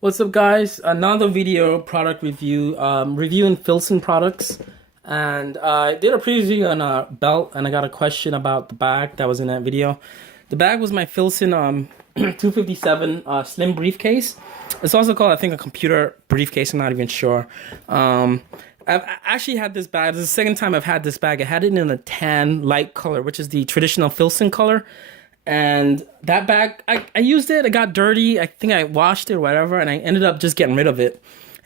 What's up, guys? Another video product review, reviewing Filson products. And I did a preview on a belt, and I got a question about the bag that was in that video. The bag was my Filson 257 slim briefcase. It's also called, I think, a computer briefcase. I'm not even sure. I've actually had this bag. This is the second time I've had this bag. I had it in a tan light color, which is the traditional Filson color. And that bag, I used it. It got dirty. I think I washed it or whatever, and I ended up just getting rid of it.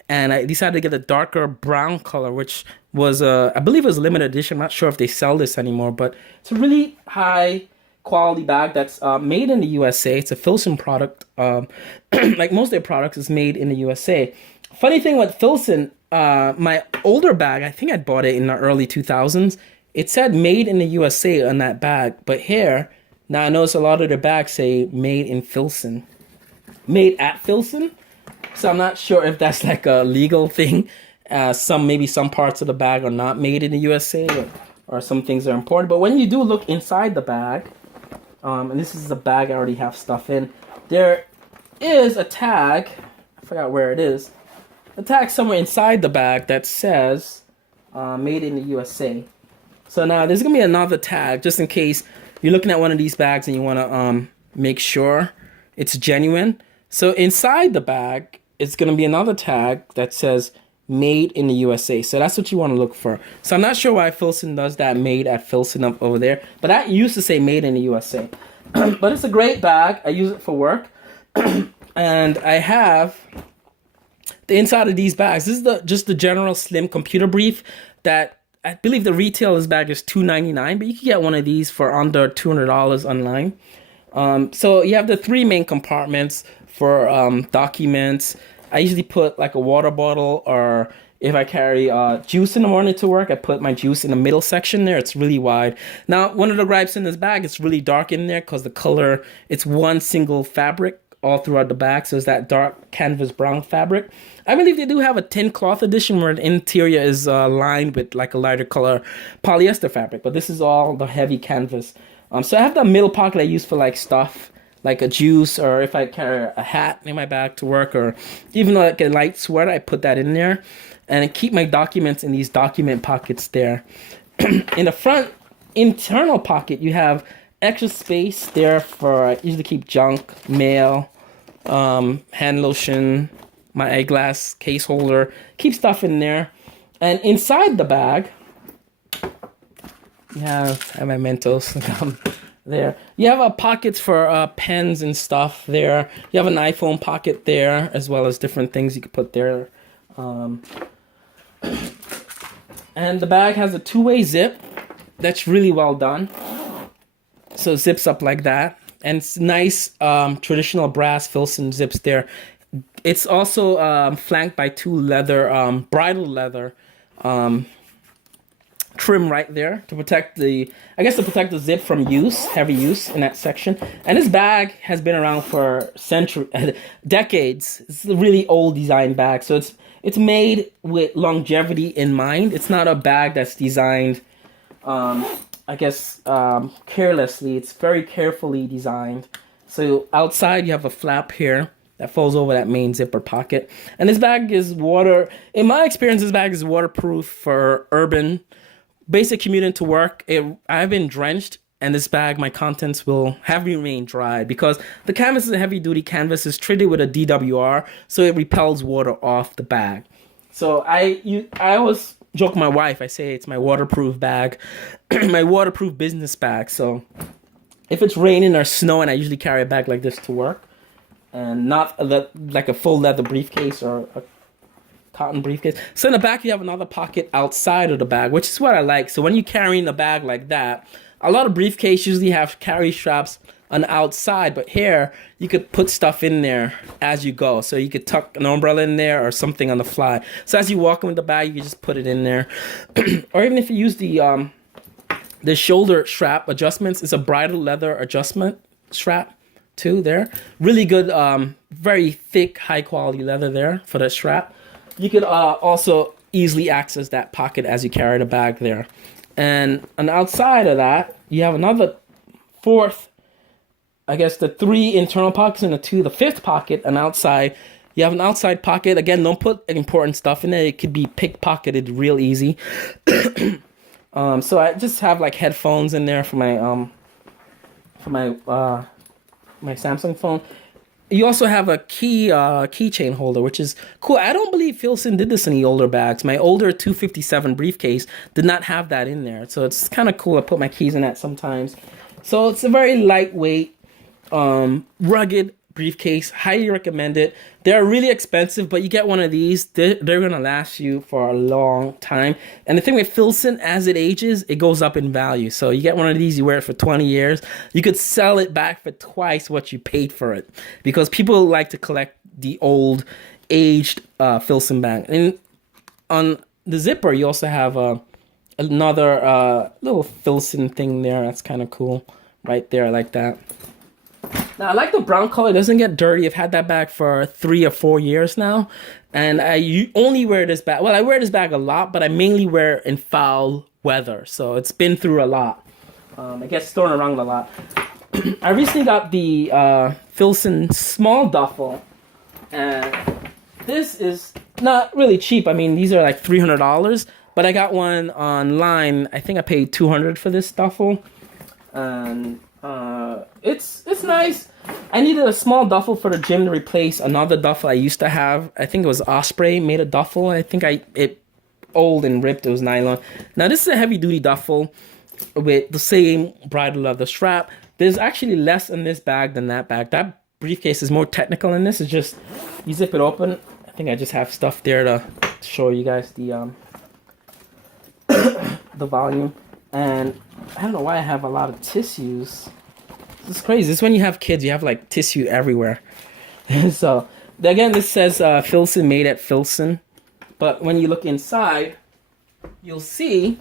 And I decided to get a darker brown color, which was, I believe it was limited edition. I'm not sure if they sell this anymore, but it's a really high quality bag that's made in the USA. It's a Filson product. Like most of their products, is made in the USA. Funny thing with Filson, my older bag, I think I bought it in the early 2000s. It said made in the USA on that bag, but here, now I notice a lot of the bags say made in Filson. Made at Filson? So I'm not sure if that's like a legal thing. Maybe some parts of the bag are not made in the USA, or some things are important. But when you do look inside the bag, and this is the bag I already have stuff in, there is a tag, I forgot where it is, a tag somewhere inside the bag that says made in the USA. So now there's going to be another tag just in case you're looking at one of these bags and you want to make sure it's genuine. So inside the bag, it's going to be another tag that says made in the USA. So that's what you want to look for. So I'm not sure why Filson does that, made at Filson up over there. But that used to say made in the USA. But it's a great bag. I use it for work. And I have the inside of these bags. This is just the general slim computer brief that I believe the retail of this bag is $2.99, but you can get one of these for under $200 online. So you have the three main compartments for documents. I usually put like a water bottle, or if I carry juice in the morning to work, I put my juice in the middle section there. It's really wide. Now, one of the gripes in this bag, it's really dark in there because the color, it's one single fabric all throughout the bag, so it's that dark canvas brown fabric. I believe they do have a tin cloth edition where the interior is lined with like a lighter color polyester fabric, but this is all the heavy canvas. So I have the middle pocket I use for like stuff, like a juice, or if I carry a hat in my bag to work, or even like a light sweater, I put that in there. And I keep my documents in these document pockets there. In the front internal pocket, you have extra space there for, I usually keep junk, mail, hand lotion, my eyeglass case holder, keep stuff in there. And inside the bag, I have my Mentos there. You have pockets for pens and stuff there. You have an iPhone pocket there, as well as different things you could put there. And the bag has a two-way zip that's really well done. So it zips up like that. And it's nice traditional brass Filson zips there. It's also flanked by two leather, bridle leather trim right there to protect the zip from heavy use in that section. And this bag has been around for decades. It's a really old design bag. So it's made with longevity in mind. It's not a bag that's designed, carelessly. It's very carefully designed. So outside you have a flap here that folds over that main zipper pocket. And this bag is in my experience, this bag is waterproof for urban, basic commuting to work. I've been drenched, and this bag, my contents will have remained dry because the canvas is a heavy duty canvas. It's treated with a DWR, so it repels water off the bag. So I always joke with my wife, I say it's my waterproof bag, my waterproof business bag. So if it's raining or snowing, I usually carry a bag like this to work, and not like a full leather briefcase or a cotton briefcase. So in the back, you have another pocket outside of the bag, which is what I like. So when you're carrying a bag like that, a lot of briefcases usually have carry straps on the outside, but here you could put stuff in there as you go. So you could tuck an umbrella in there or something on the fly. So as you walk in with the bag, you can just put it in there. Or even if you use the shoulder strap adjustments, it's a bridle leather adjustment strap too there. Really good, very thick, high quality leather there for the strap. You could also easily access that pocket as you carry the bag there. And on the outside of that, you have another fourth, the three internal pockets and the fifth pocket, and outside You have an outside pocket. Again, don't put important stuff in there. It could be pickpocketed real easy. So I just have like headphones in there for my Samsung phone. You also have a keychain holder, which is cool. I don't believe Filson did this in the older bags. My older 257 briefcase did not have that in there, so it's kind of cool. I put my keys in that sometimes. So it's a very lightweight, rugged briefcase. Highly recommend it. They're really expensive, but you get one of these, they're gonna last you for a long time. And the thing with Filson, as it ages, it goes up in value. So you get one of these, you wear it for 20 years, you could sell it back for twice what you paid for it, because people like to collect the old aged Filson bag. And on the zipper, you also have another little Filson thing there. That's kind of cool right there. I like that. Now, I like the brown color. It doesn't get dirty. I've had that bag for 3 or 4 years now. And I only wear this bag. Well, I wear this bag a lot, but I mainly wear it in foul weather. So it's been through a lot. It gets thrown around a lot. I recently got the Filson small duffel. And this is not really cheap. I mean, these are like $300. But I got one online. I think I paid $200 for this duffel. And it's nice. I needed a small duffel for the gym to replace another duffel I used to have. I think it was Osprey made a duffel. I think it old and ripped. It was nylon. Now this is a heavy duty duffel with the same bridle leather strap. There's actually less in this bag than that bag. That briefcase is more technical than this. It's just you zip it open. I think I just have stuff there to show you guys the the volume. And I don't know why I have a lot of tissues. This is crazy. This is when you have kids, you have like tissue everywhere. So, again, this says Filson, made at Filson. But when you look inside, you'll see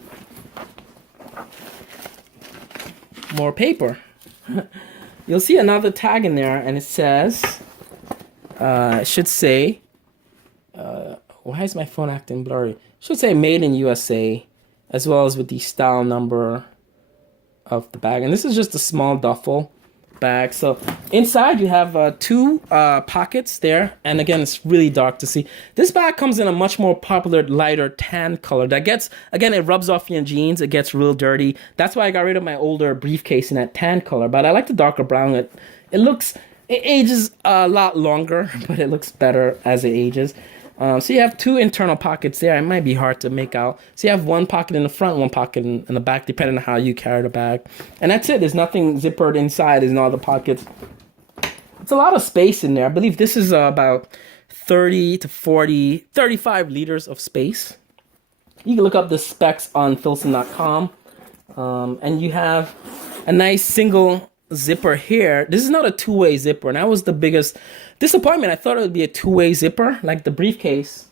more paper. You'll see another tag in there, and it says, it should say, why is my phone acting blurry? It should say made in USA, as well as with the style number of the bag. And this is just a small duffel bag. So inside you have 2 pockets there. And again, it's really dark to see. This bag comes in a much more popular, lighter tan color. That gets, again, it rubs off your jeans. It gets real dirty. That's why I got rid of my older briefcase in that tan color. But I like the darker brown. It ages a lot longer, but it looks better as it ages. So you have 2 internal pockets there. It might be hard to make out. So you have 1 pocket in the front, 1 pocket in the back, depending on how you carry the bag. And that's it. There's nothing zippered inside. There's no other pockets. It's a lot of space in there. I believe this is about 30 to 40, 35 liters of space. You can look up the specs on Filson.com. And you have a nice single zipper here. This is not a 2-way zipper, and that was the biggest disappointment. I thought it would be a 2-way zipper like the briefcase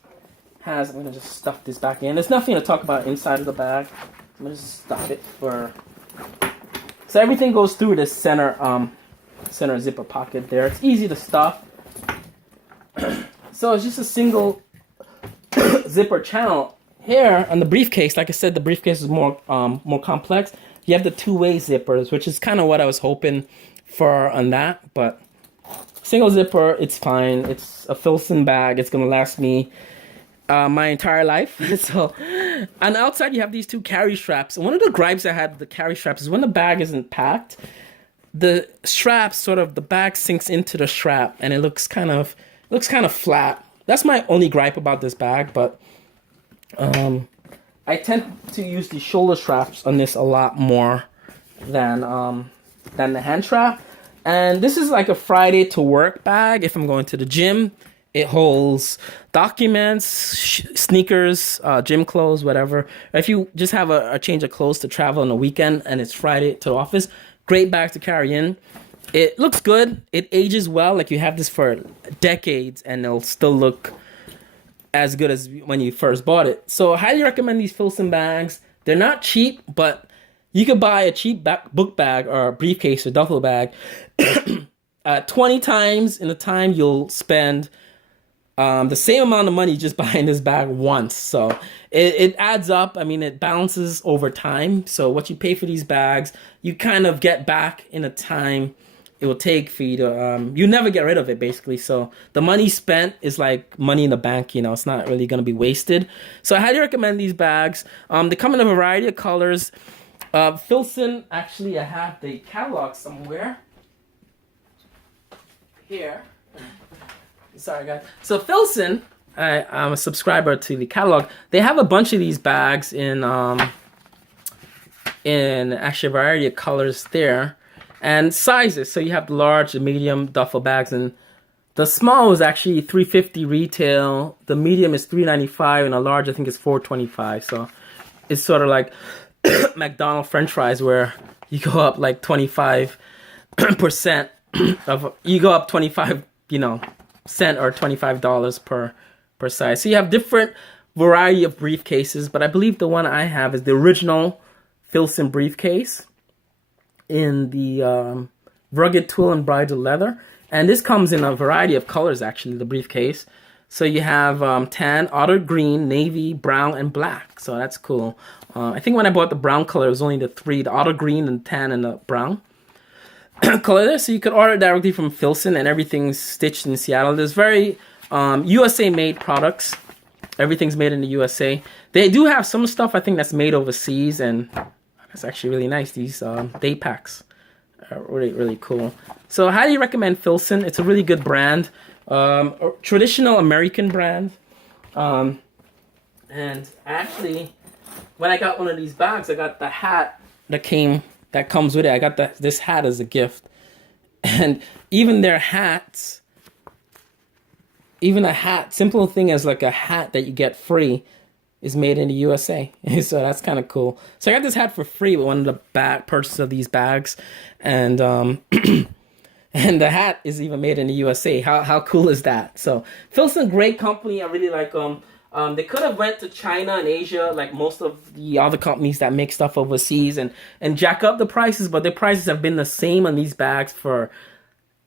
has. I'm gonna just stuff this back in. There's nothing to talk about inside of the bag. I'm gonna just stuff it for. So everything goes through this center zipper pocket there. It's easy to stuff. So it's just a single zipper channel here on the briefcase. Like I said, the briefcase is more complex. You have the 2-way zippers, which is kind of what I was hoping for on that. But single zipper, it's fine. It's a Filson bag. It's going to last me my entire life. So on the outside, you have these 2 carry straps. And one of the gripes I had with the carry straps is when the bag isn't packed, the strap the bag sinks into the strap, and it looks kind of flat. That's my only gripe about this bag. But I tend to use the shoulder straps on this a lot more than the hand strap. And this is like a Friday to work bag. If I'm going to the gym, it holds documents, sneakers, gym clothes, whatever. Or if you just have a change of clothes to travel on the weekend and it's Friday to the office, great bag to carry in. It looks good. It ages well. Like you have this for decades and it'll still look as good as when you first bought it. So I highly recommend these Filson bags. They're not cheap, but you could buy a cheap book bag or a briefcase or duffel bag 20 times in the time you'll spend the same amount of money just buying this bag once. So it adds up. I mean, it balances over time. So what you pay for these bags, you kind of get back in a time it will take for you to you never get rid of it basically. So the money spent is like money in the bank, you know, it's not really gonna be wasted. So I highly recommend these bags. They come in a variety of colors. Filson, actually I have the catalog somewhere. Here. Sorry guys. So Filson, I'm a subscriber to the catalog. They have a bunch of these bags in actually a variety of colors there. And sizes, so you have the large, the medium duffel bags, and the small is actually $3.50 retail. The medium is $3.95, and a large I think is $4.25. So it's sort of like McDonald's French fries, where you go up like 25% of you go up 25, you know, cent or $25 per size. So you have different variety of briefcases, but I believe the one I have is the original Filson briefcase in the rugged twill and bridal leather, and this comes in a variety of colors actually, the briefcase. So you have tan, otter green, navy, brown, and black. So that's cool. I think when I bought the brown color, it was only the three, the otter green and tan and the brown color there. So you could order directly from Filson, and everything's stitched in Seattle. There's very USA made products. Everything's made in the USA. They do have some stuff I think that's made overseas, and that's actually really nice. These day packs are really, really cool. So I highly recommend Filson. It's a really good brand. A traditional American brand. And actually, when I got one of these bags, I got the hat that comes with it. I got this hat as a gift. And even their hats, even a hat, simple thing as like a hat that you get free, is made in the USA. So that's kind of cool. So I got this hat for free with one of the purchase of these bags, and and the hat is even made in the USA. How cool is that? So Filson, great company. I really like them. They could have went to China and Asia like most of the other companies that make stuff overseas and jack up the prices, but their prices have been the same on these bags for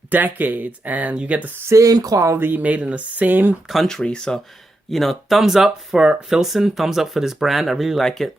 decades, and you get the same quality made in the same country. So, you know, thumbs up for Filson, thumbs up for this brand. I really like it.